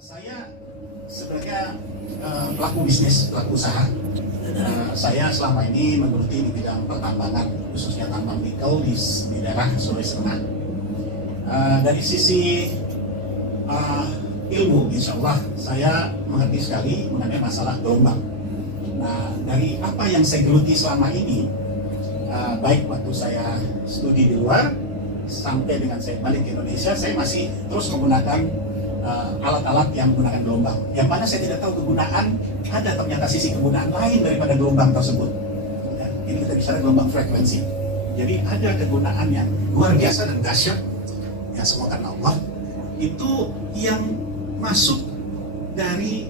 Saya sebagai pelaku bisnis, pelaku usaha, saya selama ini menggeluti di bidang pertambangan, khususnya tambang nikel di daerah Sulawesi Tengah. Dari sisi ilmu, insya Allah saya mengerti sekali mengenai masalah gelombang. Nah, dari apa yang saya geluti selama ini, baik waktu saya studi di luar sampai dengan saya balik ke Indonesia, saya masih terus menggunakan alat-alat yang menggunakan gelombang. Yang mana saya tidak tahu kegunaan, ada ternyata sisi kegunaan lain daripada gelombang tersebut. Ya, ini kita bicara gelombang frekuensi. Jadi ada kegunaan yang luar biasa dan dahsyat, yang semua karena Allah. Itu yang masuk dari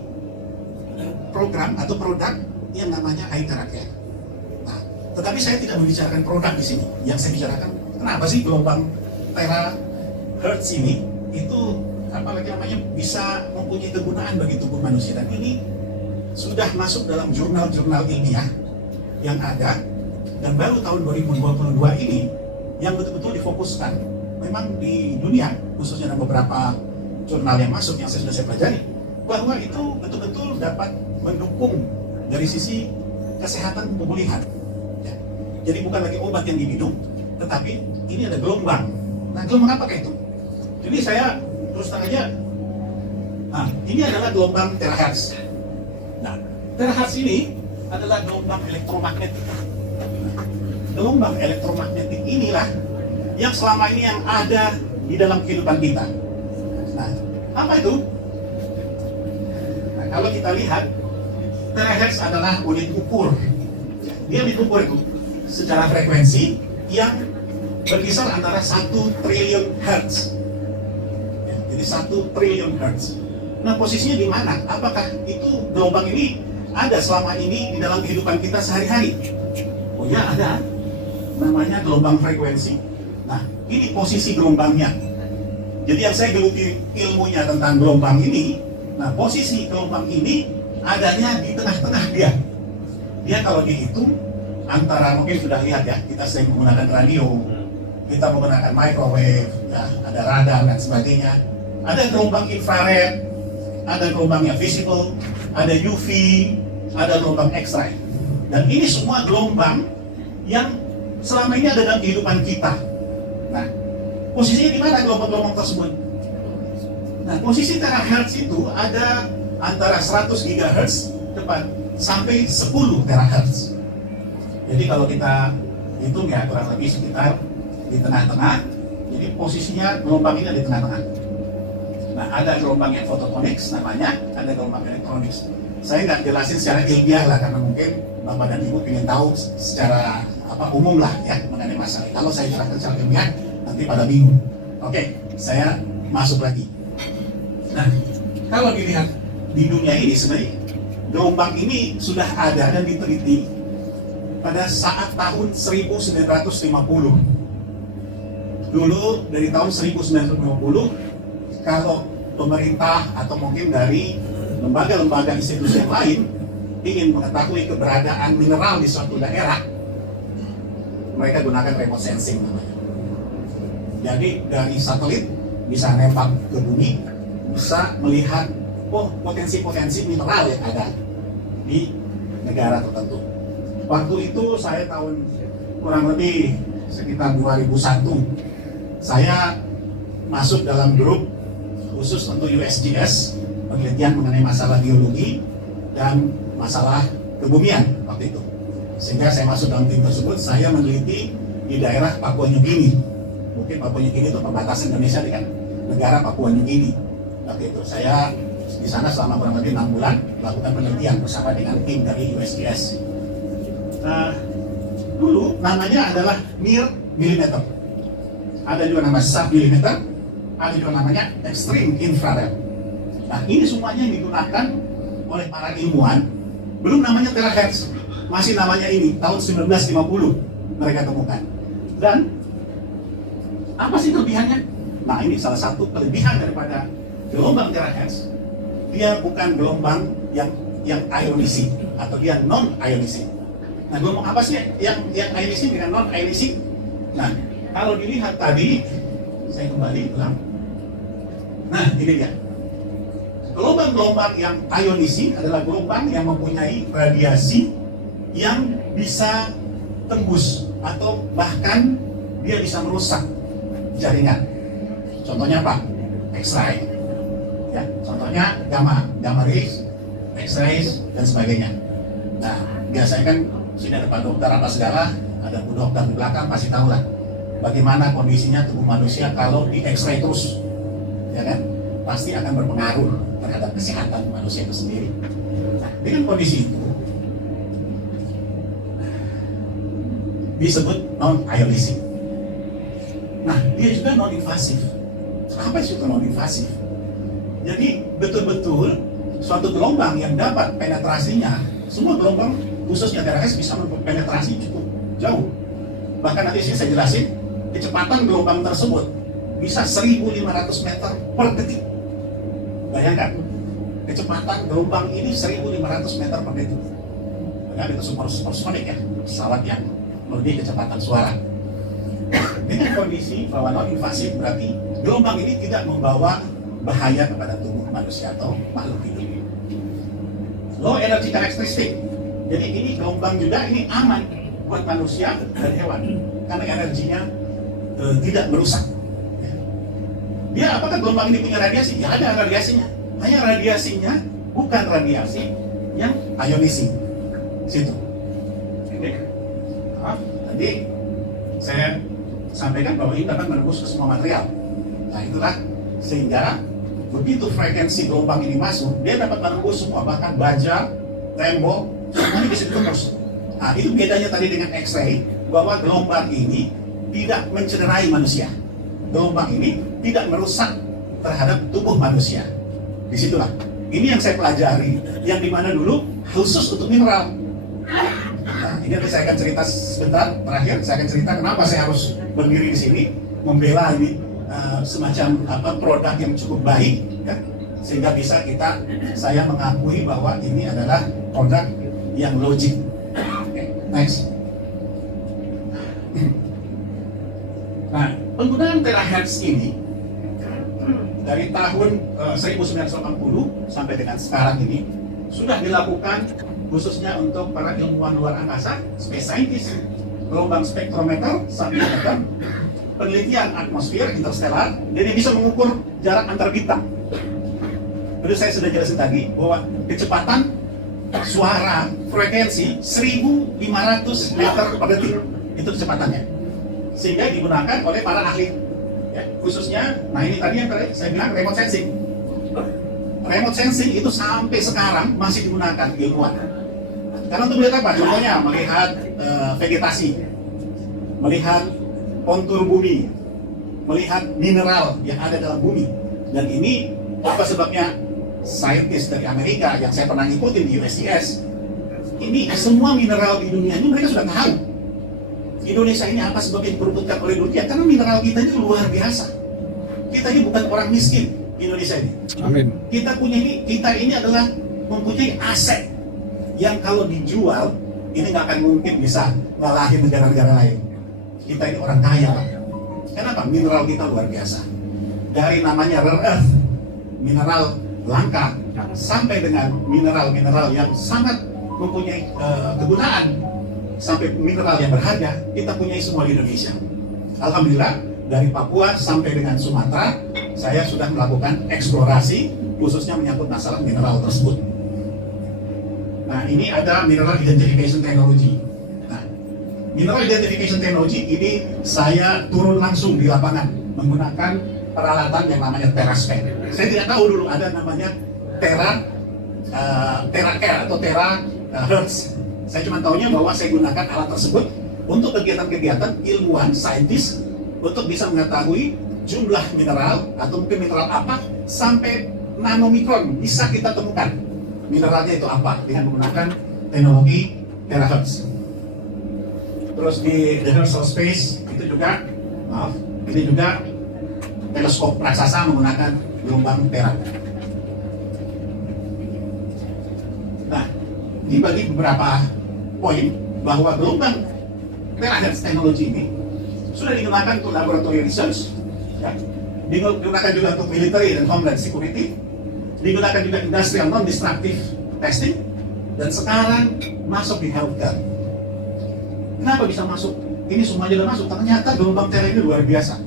program atau produk yang namanya Aitera Care. Nah, tetapi saya tidak membicarakan produk di sini. Yang saya bicarakan, kenapa sih gelombang terahertz ini itu apalagi namanya bisa mempunyai kegunaan bagi tubuh manusia, dan ini sudah masuk dalam jurnal-jurnal ilmiah yang ada, dan baru tahun 2022 ini yang betul-betul difokuskan. Memang di dunia, khususnya dalam beberapa jurnal yang masuk yang sudah saya pelajari, bahwa itu betul-betul dapat mendukung dari sisi kesehatan pemulihan. Ya. Jadi bukan lagi obat yang diminum, tetapi ini ada gelombang. Nah, gelombang apakah itu? Jadi saya terus terang aja, nah ini adalah gelombang terahertz. Nah, terahertz ini adalah gelombang elektromagnetik. Gelombang elektromagnetik inilah yang selama ini yang ada di dalam kehidupan kita. Nah, apa itu? Nah, kalau kita lihat, terahertz adalah unit ukur. Dia diukur itu secara frekuensi yang berkisar antara 1 triliun hertz. Jadi 1 triliun hertz. Nah, posisinya di mana? Apakah itu gelombang ini ada selama ini di dalam kehidupan kita sehari-hari? Oh ya, ada. Namanya gelombang frekuensi. Nah, ini posisi gelombangnya. Jadi yang saya geluti ilmunya tentang gelombang ini, nah posisi gelombang ini adanya di tengah-tengah dia. Dia kalau dihitung antara, mungkin sudah lihat ya, kita sering menggunakan radio, kita menggunakan microwave, ya, ada radar dan sebagainya. Ada gelombang infrared, ada gelombang yang visible, ada UV, ada gelombang X-ray. Dan ini semua gelombang yang selama ini ada dalam kehidupan kita. Nah, posisinya di mana gelombang-gelombang tersebut? Nah, posisi terahertz itu ada antara 100 GHz tepat sampai 10 terahertz. Jadi kalau kita hitung ya, kurang lebih sekitar di tengah-tengah. Jadi posisinya gelombang ini ada di tengah-tengah. Nah, ada gelombang yang photonics namanya, ada gelombang elektronik. Saya nggak jelasin secara ilmiah lah, karena mungkin Bapak dan Ibu ingin tahu secara umum lah ya mengenai masalah. Kalau saya jelaskan secara ilmiah, nanti pada bingung. Oke, saya masuk lagi. Nah, kalau dilihat di dunia ini sebenarnya gelombang ini sudah ada dan diteliti pada saat tahun 1950. Dulu dari tahun 1950, kalau pemerintah atau mungkin dari lembaga-lembaga institusi yang lain ingin mengetahui keberadaan mineral di suatu daerah, mereka gunakan remote sensing namanya. Jadi dari satelit bisa nembak ke bumi, bisa melihat potensi-potensi mineral yang ada di negara tertentu. Waktu itu saya tahun kurang lebih sekitar 2001, saya masuk dalam grup khusus untuk USGS, penelitian mengenai masalah geologi dan masalah kebumian waktu itu. Sehingga saya masuk dalam tim tersebut, saya meneliti di daerah Papua New Guinea. Mungkin Papua New Guinea itu perbatasan Indonesia dengan negara Papua New Guinea. Waktu itu saya di sana selama kurang lebih 6 bulan melakukan penelitian bersama dengan tim dari USGS. Dulu namanya adalah near millimeter. Ada juga nama sub millimeter, ada juga namanya extreme infrared. Nah, ini semuanya yang digunakan oleh para ilmuwan. Belum namanya terahertz, masih namanya ini tahun 1950 mereka temukan. Dan apa sih kelebihannya? Nah, ini salah satu kelebihan daripada gelombang terahertz. Dia bukan gelombang yang ionising atau dia non ionising. Nah, gelombang apa sih yang ionising dengan non ionising? Nah, kalau dilihat tadi, saya kembali ulang. Nah, ini dia. Gelombang-gelombang yang ionising adalah gelombang yang mempunyai radiasi yang bisa tembus atau bahkan dia bisa merusak jaringan. Contohnya apa? X-ray. Ya, contohnya gamma rays, X-rays dan sebagainya. Nah, biasanya kan sini ada Pak Dokter apa segala, ada Bu Dokter di belakang pasti tahu lah bagaimana kondisinya tubuh manusia kalau di X-ray terus, ya kan? Pasti akan berpengaruh terhadap kesehatan manusia itu sendiri. Nah, dengan kondisi itu disebut non-ionising. Nah, dia juga non-invasif. Apa itu non-invasif? Jadi betul-betul suatu gelombang yang dapat penetrasinya, semua gelombang khususnya TRS bisa mempenetrasi cukup jauh. Bahkan nanti saya jelasin, kecepatan gelombang tersebut bisa 1.500 meter per detik. Bayangkan, kecepatan gelombang ini 1.500 meter per detik. Bayangkan itu supersonik ya, pesawat yang melebihi kecepatan suara. Dengan kondisi bahwa non-invasif berarti gelombang ini tidak membawa bahaya kepada tubuh manusia atau makhluk hidup. Low energy characteristic. Jadi ini gelombang juga ini aman buat manusia dan hewan karena energinya tidak merusak. Dia apakah gelombang ini punya radiasi? Ya ada radiasinya. Hanya radiasinya bukan radiasi yang ionising. Situ. Oke. Tadi saya sampaikan bahwa ini dapat menembus ke semua material. Nah itulah sehingga begitu frekuensi gelombang ini masuk, dia dapat menembus semua, bahkan baja, tembok, semuanya bisa ditembus. Nah itu bedanya tadi dengan X-ray, bahwa gelombang ini tidak mencederai manusia. Gelombang ini tidak merusak terhadap tubuh manusia. Disitulah. Ini yang saya pelajari, yang dimana dulu khusus untuk mineral. Nah, ini nanti saya akan cerita sebentar. Terakhir, saya akan cerita kenapa saya harus berdiri di sini, membela ini semacam produk yang cukup baik, ya, sehingga bisa saya mengakui bahwa ini adalah produk yang logik. Okay, next. Nah, penggunaan terahertz ini dari tahun 1980 sampai dengan sekarang ini sudah dilakukan khususnya untuk para ilmuwan luar angkasa, space scientist, gelombang spektrometer, submeter, penelitian atmosfer interstellar, jadi bisa mengukur jarak antar bintang. Jadi saya sudah jelasin tadi bahwa kecepatan suara frekuensi 1.500 meter per detik itu kecepatannya, sehingga digunakan oleh para ahli, ya, khususnya. Nah ini tadi yang saya bilang remote sensing. Remote sensing itu sampai sekarang masih digunakan ilmuwan. Karena untuk melihat apa? Contohnya melihat vegetasi, melihat kontur bumi, melihat mineral yang ada dalam bumi. Dan ini apa sebabnya? Saintis dari Amerika yang saya pernah ngikutin di USGS, ini semua mineral di dunia ini mereka sudah tahu. Indonesia ini apa sebabnya diperebutkan oleh dunia? Karena mineral kita ini luar biasa. Kita ini bukan orang miskin, Indonesia ini. Amin. Kita ini adalah mempunyai aset yang kalau dijual ini nggak akan mungkin bisa ngalahin negara-negara lain. Kita ini orang kaya, Pak. Kenapa? Mineral kita luar biasa. Dari namanya rare earth, mineral langka, sampai dengan mineral-mineral yang sangat mempunyai kegunaan, sampai mineral yang berharga, kita punyai semua di Indonesia. Alhamdulillah, dari Papua sampai dengan Sumatera, saya sudah melakukan eksplorasi, khususnya menyangkut masalah mineral tersebut. Nah, ini ada mineral identification technology. Nah, mineral identification technology ini saya turun langsung di lapangan menggunakan peralatan yang namanya TeraSpec. Saya tidak tahu dulu ada namanya TeraCare atau terahertz. Saya cuma tahunya bahwa saya gunakan alat tersebut untuk kegiatan-kegiatan ilmuwan, saintis, untuk bisa mengetahui jumlah mineral atau mungkin mineral apa sampai nanomikron bisa kita temukan mineralnya itu apa dengan menggunakan teknologi terahertz. Terus di the Herschel Space itu juga, ini juga teleskop raksasa menggunakan gelombang tera. Nah, dibagi beberapa poin bahwa gelombang terahertz teknologi ini sudah digunakan untuk laboratory research, ya, digunakan juga untuk military dan homeland security, digunakan juga industrial non-destructive testing, dan sekarang masuk di healthcare. Kenapa bisa masuk? Ini semuanya udah masuk. Ternyata gelombang Terra ini luar biasa.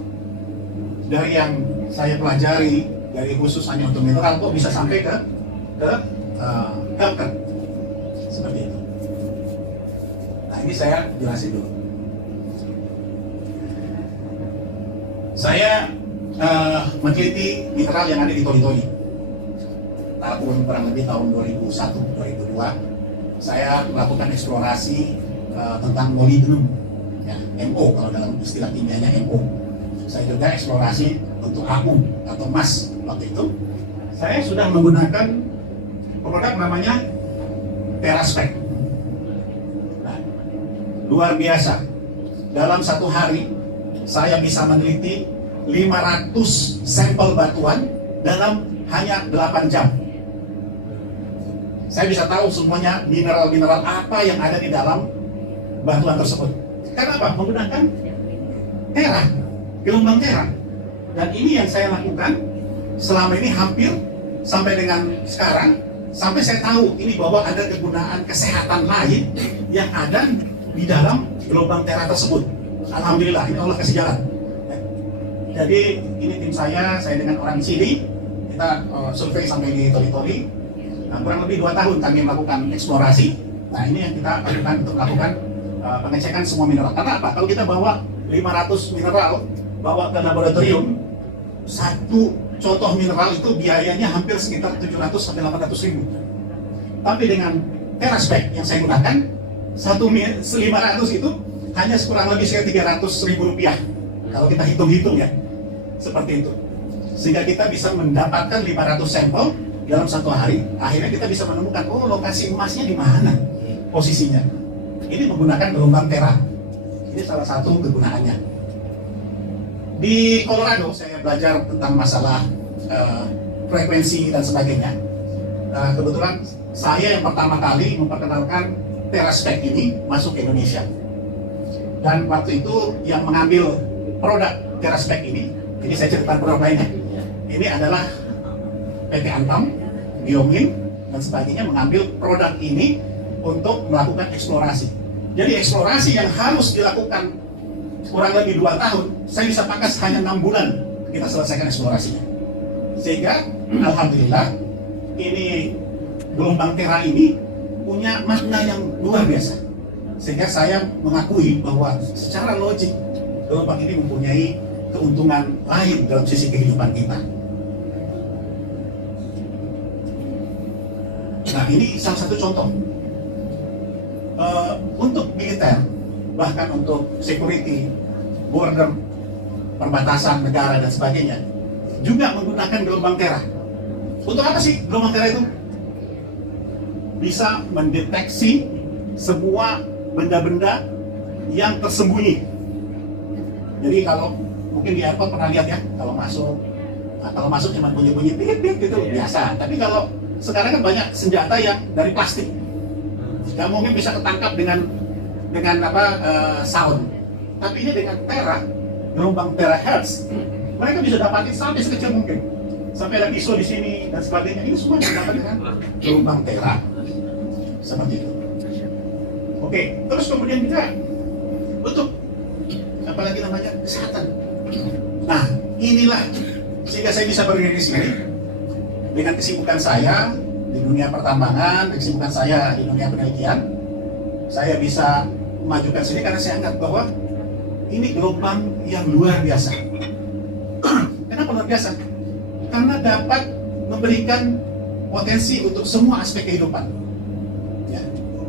Dari yang saya pelajari, dari khusus hanya untuk mineral, kok bisa sampai ke healthcare. Seperti itu. Nah, ini saya jelasin dulu. Saya meneliti mineral yang ada di Toli-Toli. Tahun kurang lebih tahun 2001-2002, saya melakukan eksplorasi tentang molybdenum, ya, MO kalau dalam istilah kimianya MO. Saya juga eksplorasi untuk abu atau emas. Waktu itu saya sudah menggunakan produk namanya TerraSpec. Nah, luar biasa. Dalam satu hari saya bisa meneliti 500 sampel batuan dalam hanya 8 jam. Saya bisa tahu semuanya mineral-mineral apa yang ada di dalam batuan tersebut. Karena apa? Menggunakan Terra, gelombang Terra. Dan ini yang saya lakukan selama ini hampir sampai dengan sekarang, sampai saya tahu ini bahwa ada kegunaan kesehatan lain yang ada di dalam gelombang Terra tersebut. Alhamdulillah, ini Allah kasih jalan. Jadi ini tim saya dengan orang Chili, kita survei sampai di Toli-Toli. Nah, kurang lebih 2 tahun kami melakukan eksplorasi. Nah, ini yang kita lakukan untuk melakukan pengecekan semua mineral. Karena apa? Kalau kita bawa 500 mineral, bawa ke laboratorium, satu contoh mineral itu biayanya hampir sekitar 700 sampai 800 ribu. Tapi dengan TerraSpec yang saya gunakan, 500 itu hanya kurang lebih sekitar 300 ribu rupiah. Kalau kita hitung-hitung ya, seperti itu. Sehingga kita bisa mendapatkan 500 sampel dalam satu hari. Akhirnya kita bisa menemukan, oh lokasi emasnya di mana posisinya. Ini menggunakan gelombang Terra. Ini salah satu kegunaannya. Di Colorado saya belajar tentang masalah frekuensi dan sebagainya. Kebetulan saya yang pertama kali memperkenalkan TerraSpec ini masuk ke Indonesia. Dan waktu itu yang mengambil produk TerraSpec ini saya ceritakan produk lainnya. Ini adalah PT Antam, Biomin, dan sebagainya mengambil produk ini untuk melakukan eksplorasi. Jadi eksplorasi yang harus dilakukan kurang lebih 2 tahun, saya bisa pangkas hanya 6 bulan kita selesaikan eksplorasinya. Sehingga alhamdulillah ini gelombang Terra ini punya makna yang luar biasa. Sehingga saya mengakui bahwa secara logik gelombang ini mempunyai keuntungan lain dalam sisi kehidupan kita. Nah, ini salah satu contoh. Untuk militer, bahkan untuk security, border, perbatasan negara dan sebagainya, juga menggunakan gelombang Terra. Untuk apa sih gelombang Terra itu? Bisa mendeteksi sebuah benda-benda yang tersembunyi. Jadi kalau mungkin di airport pernah lihat ya, kalau masuk cuma bunyi-bunyi pip-pip gitu biasa. Tapi kalau sekarang kan banyak senjata yang dari plastik, nggak mungkin bisa ketangkap dengan sound. Tapi ini dengan Terra, gelombang terahertz, mereka bisa dapatin sampai sekecil mungkin. Sampai ada pisau di sini dan sebagainya. Ini semua didapat dengan gelombang Terra. Seperti itu. Oke, terus kemudian juga untuk apalagi namanya kesehatan. Nah, inilah sehingga saya bisa berdiri di sini dengan kesibukan saya di dunia pertambangan, kesibukan saya di dunia penelitian. Saya bisa memajukan sini karena saya anggap bahwa ini gelombang yang luar biasa. Kenapa luar biasa? Karena dapat memberikan potensi untuk semua aspek kehidupan. Ya,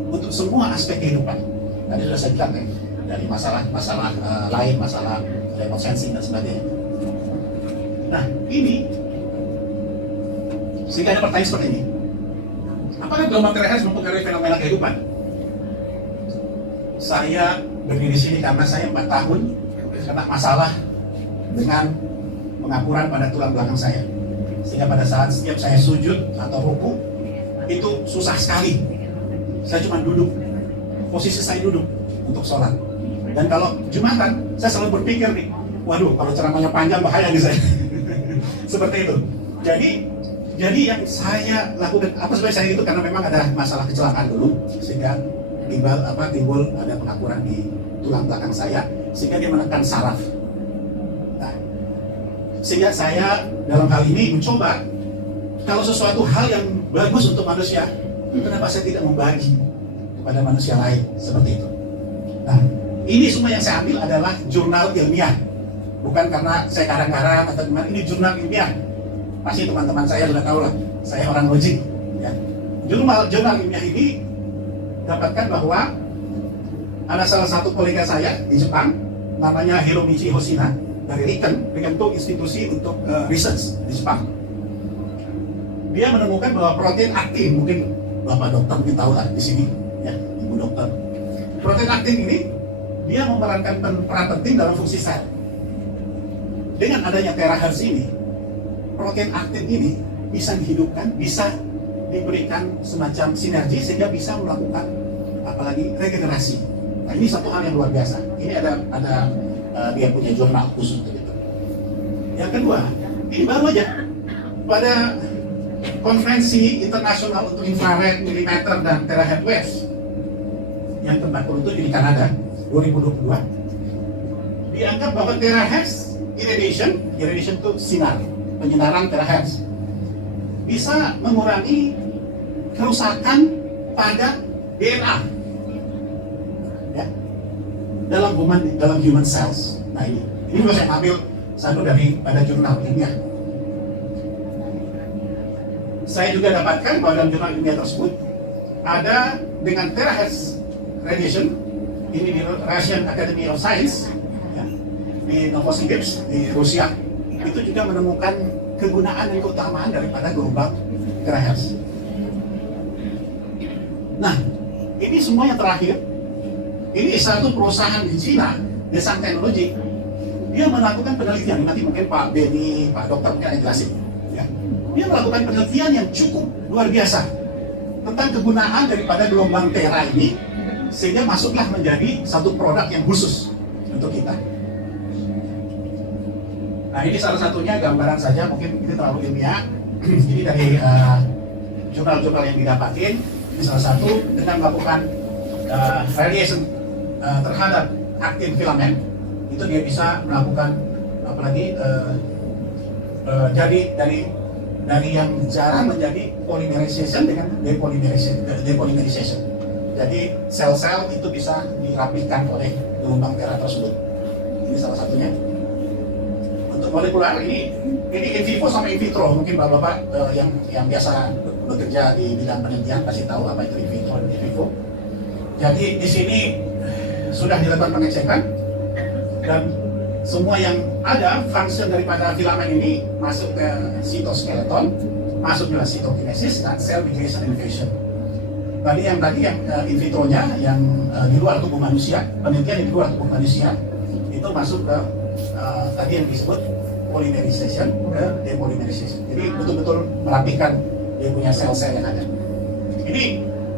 untuk semua aspek kehidupan. Tadi sudah saya bilang ya, dari masalah lain, masalah remote sensing dan sebagainya. Nah, ini sehingga ada pertanyaan seperti ini. Apakah gelombang terakhir mempengaruhi fenomena kehidupan? Saya berdiri di sini karena saya 4 tahun kena masalah dengan pengapuran pada tulang belakang saya. Sehingga pada saat setiap saya sujud atau ruku, itu susah sekali. Saya cuma duduk, posisi saya duduk untuk sholat. Dan kalau Jumatan, saya selalu berpikir nih, waduh kalau ceramahnya panjang bahaya nih saya. Seperti itu. Jadi Jadi yang saya lakukan, apa sebenarnya saya itu karena memang ada masalah kecelakaan dulu, sehingga timbul ada pengakuran di tulang belakang saya, sehingga dia menekan saraf. Nah, sehingga saya dalam hal ini mencoba, kalau sesuatu hal yang bagus untuk manusia, kenapa saya tidak membagi kepada manusia lain seperti itu? Nah, ini semua yang saya ambil adalah jurnal ilmiah, bukan karena saya karang-karang atau gimana. Ini jurnal ilmiah. Pasti teman-teman saya sudah tahu lah, saya orang logik. Ya. Jurnal ilmiah ini dapatkan bahwa ada salah satu kolega saya di Jepang, namanya Hiromichi Hoshina dari Riken. Riken itu institusi untuk research di Jepang. Dia menemukan bahwa protein aktin, mungkin bapak dokter mungkin tahu lah di sini, ya, ibu dokter. Protein aktin ini dia memerankan peran penting dalam fungsi sel. Dengan adanya terahertz ini, protein aktin ini bisa dihidupkan, bisa diberikan semacam sinergi sehingga bisa melakukan apalagi regenerasi. Nah, ini satu hal yang luar biasa. Ini ada dia punya jurnal khusus untuk itu. Yang kedua, ini baru aja pada konferensi internasional untuk infrared, milimeter dan terahertz waves yang ke-47 di Kanada 2022, dianggap bahwa terahertz irradiation itu sinar, penyinaran terahertz bisa mengurangi kerusakan pada DNA, ya, dalam human cells. Nah, ini juga saya ambil satu dari pada jurnal ilmiah. Saya juga dapatkan bahwa dalam jurnal ilmiah tersebut ada dengan terahertz radiation, ini di Russian Academy of Science, ya, di Novosibirsk di Rusia, itu juga menemukan kegunaan dan keutamaan daripada gelombang terahertz. Nah, ini semua yang terakhir, ini satu perusahaan di Cina, Desang Teknologi, dia melakukan penelitian. Nanti mungkin Pak Benny, Pak Dokter mungkin akan jelasin. Ya. Dia melakukan penelitian yang cukup luar biasa tentang kegunaan daripada gelombang tera ini, sehingga masuklah menjadi satu produk yang khusus untuk kita. Nah, ini salah satunya gambaran saja, mungkin ini terlalu ilmiah. Jadi dari jurnal-jurnal yang didapatin, ini salah satu dengan melakukan radiation terhadap aktin filamen, itu dia bisa melakukan apalagi jadi dari yang jarang menjadi polymerization dengan depolymerization. Jadi sel-sel itu bisa dirapikan oleh gelombang tera tersebut. Ini salah satunya. Untuk molekular ini in vivo sama in vitro. Mungkin bapak-bapak yang biasa bekerja di bidang penelitian pasti tahu apa itu in vitro dan in vivo. Jadi di sini sudah dilakukan pengecekan dan semua yang ada function daripada filamen ini masuk ke sitoskeleton, masuk ke sitokinesis dan cell migration invasion. Tadi yang in vitronya yang di luar tubuh manusia, penelitian di luar tubuh manusia itu masuk ke tadi yang disebut polymerization ke depolymerization. Jadi betul-betul merapikan dia punya sel-sel yang ada. Ini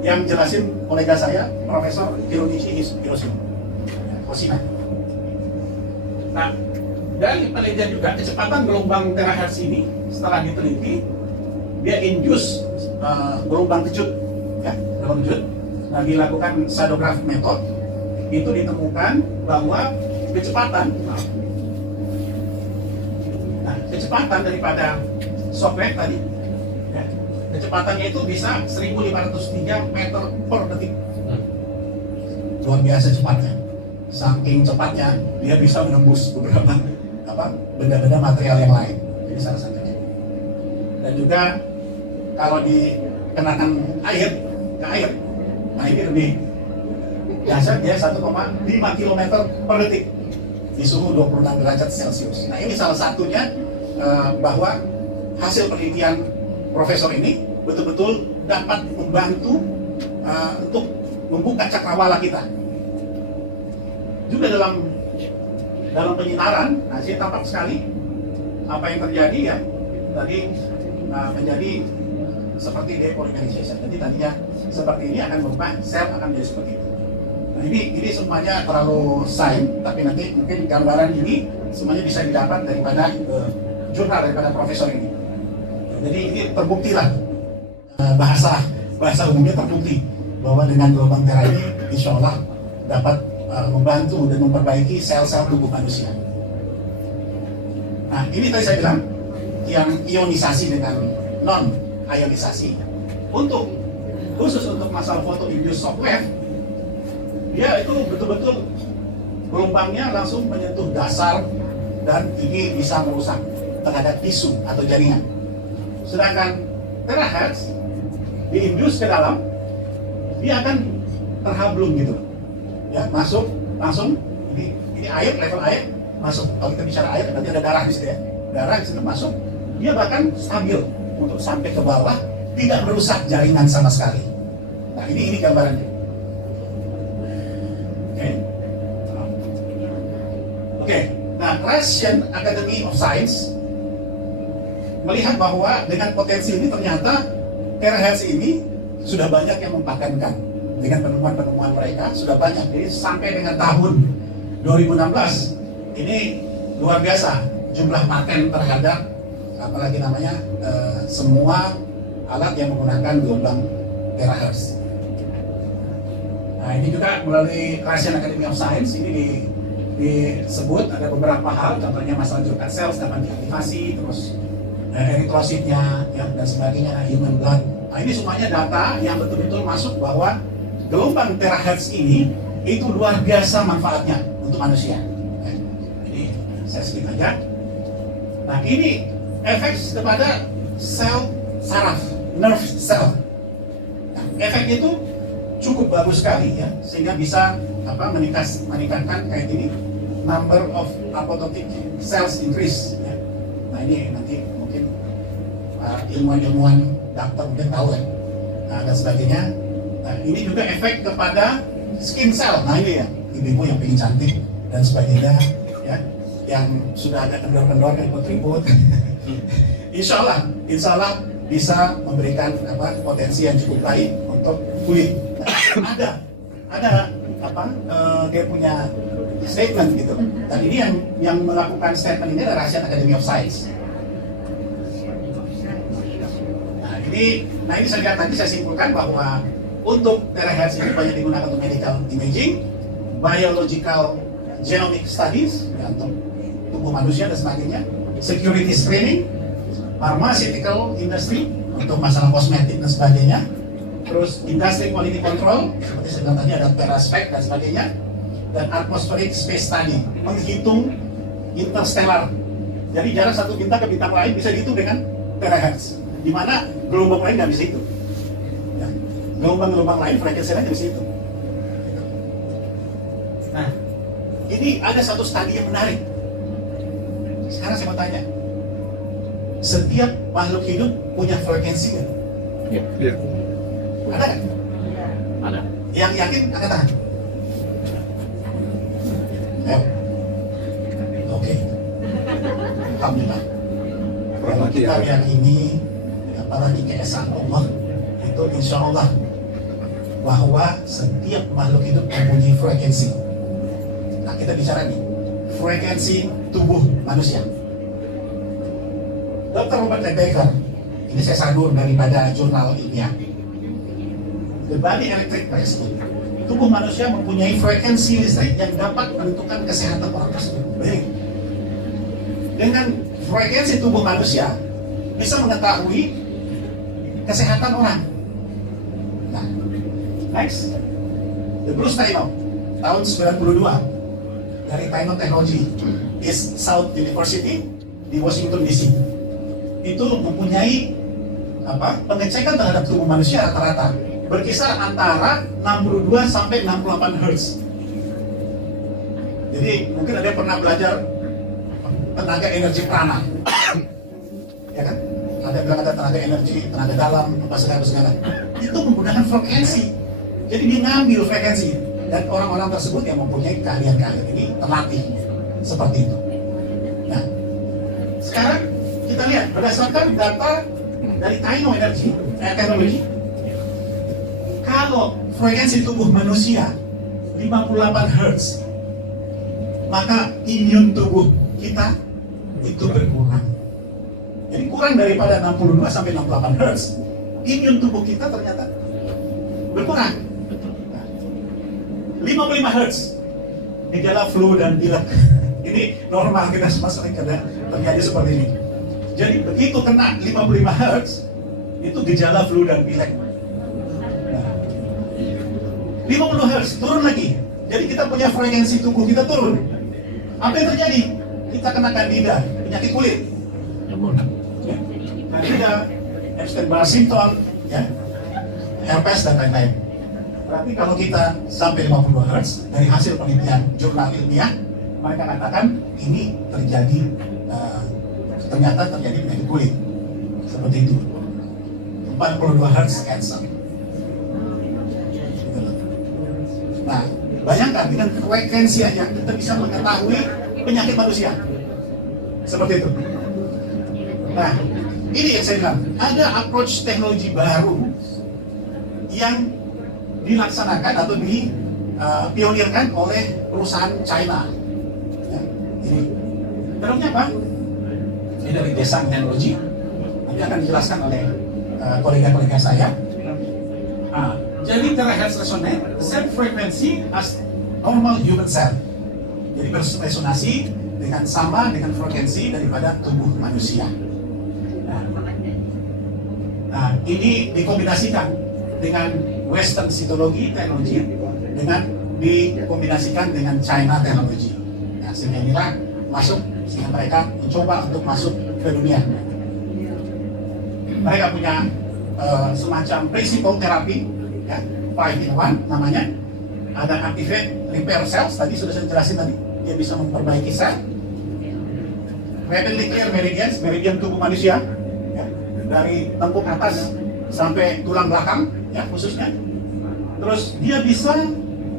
yang jelasin kolega saya, Profesor Hiromichi Hoshina. Nah, dari penelitian juga kecepatan gelombang terahertz ini setelah diteliti dia induce gelombang kejut, ya, gelombang kejut. Nah, dilakukan shadowgraph method itu ditemukan bahwa kecepatan daripada shockwave tadi, ya, kecepatannya itu bisa 1503 meter per detik. Luar biasa cepatnya. Saking cepatnya dia bisa menembus beberapa benda-benda material yang lain. Jadi salah satunya. Dan juga kalau dikenakan air ke air, nah ini lebih biasa, dia 1,5 km per detik di suhu 26 derajat Celcius. Nah, ini salah satunya bahwa hasil penelitian profesor ini betul-betul dapat membantu untuk membuka cakrawala kita. Juga dalam penyinaran, nah saya tampak sekali apa yang terjadi, ya, tadi menjadi seperti depolymerization. Jadi tadinya seperti ini akan berubah, sel akan menjadi seperti itu. Nah, ini semuanya terlalu sains, tapi nanti mungkin gambaran ini semuanya bisa didapat daripada jurnal daripada profesor ini. Jadi ini terbukti lah, bahasa umumnya terbukti bahwa dengan gelombang tera ini insya Allah dapat membantu dan memperbaiki sel-sel tubuh manusia. Nah, ini tadi saya bilang yang ionisasi dengan non ionisasi. Khusus untuk masalah foto induced shock wave, dia itu betul-betul gelombangnya langsung menyentuh dasar dan ini bisa merusak terhadap tisu atau jaringan. Sedangkan terahertz diinduce ke dalam, dia akan terhablum gitu, ya, masuk langsung ini air, level air masuk. Kalau kita bicara air berarti ada darah di situ ya, darah di situ masuk, dia bahkan stabil untuk sampai ke bawah, tidak merusak jaringan sama sekali. Nah, ini gambarannya. Oke. Nah, Russian Academy of Science melihat bahwa dengan potensi ini ternyata terahertz ini sudah banyak yang mempatenkan. Dengan penemuan-penemuan mereka sudah banyak. Jadi sampai dengan tahun 2016 ini luar biasa jumlah paten terhadap apalagi namanya semua alat yang menggunakan gelombang terahertz. Nah, ini juga melalui Russian Academy of Science ini disebut ada beberapa hal, contohnya masalah Jurkat cells dapat diaktifasi, terus eritrositnya ya, dan sebagainya, human blood. Nah, ini semuanya data yang betul-betul masuk bahwa gelombang terahertz ini itu luar biasa manfaatnya untuk manusia. Jadi saya skip aja. Nah, ini efek kepada sel saraf, nerve cell. Nah, efek itu cukup bagus sekali ya, sehingga bisa meningkatkan kayak ini, number of apoptotic cells increase ya. Nah, ini nanti mungkin ilmuwan-ilmuwan dokter mungkin tahu ya, nah, dan sebagainya. Nah, ini juga efek kepada skin cell. Nah, ini ya, ibu-ibu yang pengen cantik dan sebagainya ya, yang sudah ada kendor-kendor ribut-ribut. Insya Allah bisa memberikan potensi yang cukup baik untuk kulit. Nah, ada dia punya statement gitu. Dan ini yang melakukan statement ini adalah Russian Academy of Science. Nah ini saya lihat nanti saya simpulkan bahwa untuk terahertz ini banyak digunakan untuk medical imaging, biological genomic studies ya, untuk tubuh manusia dan sebagainya, security screening, pharmaceutical industry untuk masalah kosmetik dan sebagainya, terus industry quality control seperti saya bilang tadi ada teraspek dan sebagainya, dan atmospheric space study menghitung interstellar. Jadi jarak satu bintang ke bintang lain bisa dihitung dengan terahertz, di mana gelombang lain nggak bisa itu. Ya, gelombang-gelombang lain frekuensi lain nggak bisa itu. Nah, ini ada satu studi yang menarik. Sekarang saya mau tanya, setiap makhluk hidup punya frekuensi nggak? Iya. Ada nggak? Ada. Yang yakin angkat tangan. Oke. Alhamdulillah. Kalau kita yakini apalagi keesaan Allah itu insya Allah bahwa setiap makhluk hidup mempunyai frekuensi. Nah, kita bicara nih frekuensi tubuh manusia. Dr. Robert Baker, ini saya sandur daripada jurnal ilmiah, The Body Electric Principle. Tubuh manusia mempunyai frekuensi listrik yang dapat menentukan kesehatan orang tersebut. Baik. Dengan frekuensi tubuh manusia bisa mengetahui kesehatan orang. Nah, next, the Bruce Taino, tahun 92 dari Taino Technology di South University di Washington DC. Itu mempunyai pengecekan terhadap tubuh manusia rata-rata berkisar antara 62 sampai 68 Hz. Jadi mungkin ada yang pernah belajar tenaga energi prana, ya kan? Ada bilang ada tenaga energi, tenaga dalam, apa segala. Itu menggunakan frekuensi. Jadi dia ngambil frekuensi dan orang-orang tersebut yang mempunyai keahlian-keahlian ini terlatih seperti itu. Nah, sekarang kita lihat berdasarkan data dari Taino Technology, kalau frekuensi tubuh manusia 58 Hz, maka imun tubuh kita itu berkurang. Jadi kurang daripada 62 sampai 68 Hz, imun tubuh kita ternyata berkurang. 55 Hz, gejala flu dan pilek. Ini normal, kita semua sering terjadi seperti ini. Jadi begitu kena 55 Hz, itu gejala flu dan pilek. 50 Hz turun lagi, jadi kita punya frekuensi tubuh kita turun. Apa yang terjadi? Kita kena kandida, penyakit kulit. Ya. Kandida, Epstein-Barr syndrome, ya, herpes dan lain-lain. Tapi kalau kita sampai 50 Hz, dari hasil penelitian jurnal ilmiah, mereka katakan ini terjadi, ternyata terjadi penyakit kulit. Seperti itu. 42 Hz cancer. Nah, bayangkan dengan frekuensi yang kita bisa mengetahui penyakit manusia. Seperti itu. Nah, ini yang saya bilang, ada approach teknologi baru yang dilaksanakan atau dipionirkan oleh perusahaan China. Ya, ini dalamnya apa? Ini dari Desang Teknologi. Nanti akan dijelaskan oleh kolega-kolega saya. Jadi terakhir resonate, same frequency as normal human cell. Jadi beresonansi dengan sama dengan frekuensi daripada tubuh manusia. Nah, ini dikombinasikan dengan Western cytology teknologi dengan dikombinasikan dengan China teknologi. Nah, sehingga inilah masuk, sehingga mereka mencoba untuk masuk ke dunia. Mereka punya semacam principle terapi, ya, 5-in-1 namanya. Ada activate repair cells, tadi sudah saya jelasin tadi, dia bisa memperbaiki sel. Rapidly clear meridians, meridian tubuh manusia, ya, dari tengkuk atas sampai tulang belakang, ya, khususnya. Terus dia bisa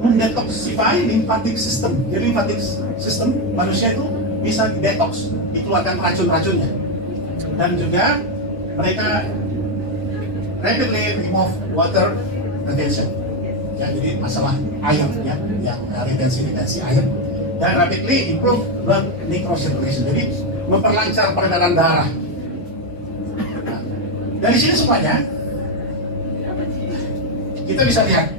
mendetoxify lymphatic system. Jadi lymphatic system manusia itu bisa detox, dikeluarkan racun-racunnya. Dan juga mereka rapidly remove water retention. Ya, jadi masalah air, ya, yang retensi air. Dan rapidly improve blood microcirculation. Jadi memperlancar peredaran darah. Nah, dari sini semuanya kita bisa lihat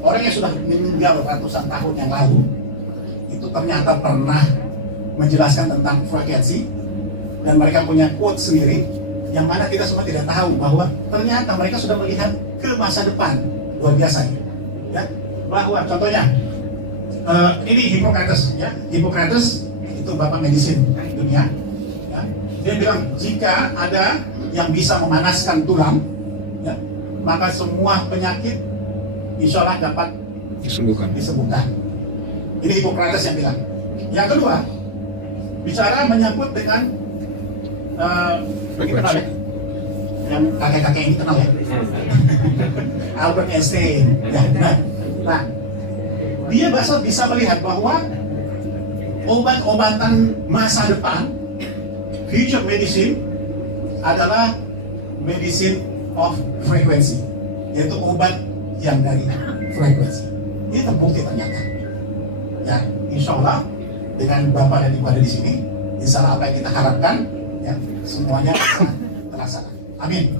orang yang sudah meninggal ratusan tahun yang lalu itu ternyata pernah menjelaskan tentang frekuensi, dan mereka punya quote sendiri yang mana kita semua tidak tahu bahwa ternyata mereka sudah melihat ke masa depan. Luar biasa, ya, bahwa contohnya ini Hippocrates, ya, Hippocrates itu bapak medisin dunia, ya. Dia bilang jika ada yang bisa memanaskan tulang, ya, maka semua penyakit insya Allah dapat disembuhkan. Ini Hippocrates yang bilang. Yang kedua, bicara menyangkut dengan kenal, ya? Yang kakek-kakek yang dikenal, ya, Albert Einstein, ya. Nah, dia bisa melihat bahwa obat-obatan masa depan, future medicine, adalah medicine of frequency, yaitu obat yang dari frekuensi. Ini terbukti ternyata. Ya, insya Allah dengan Bapak dan Ibu ada di sini, insya Allah apa yang kita harapkan, ya, semuanya terlaksana. Amin.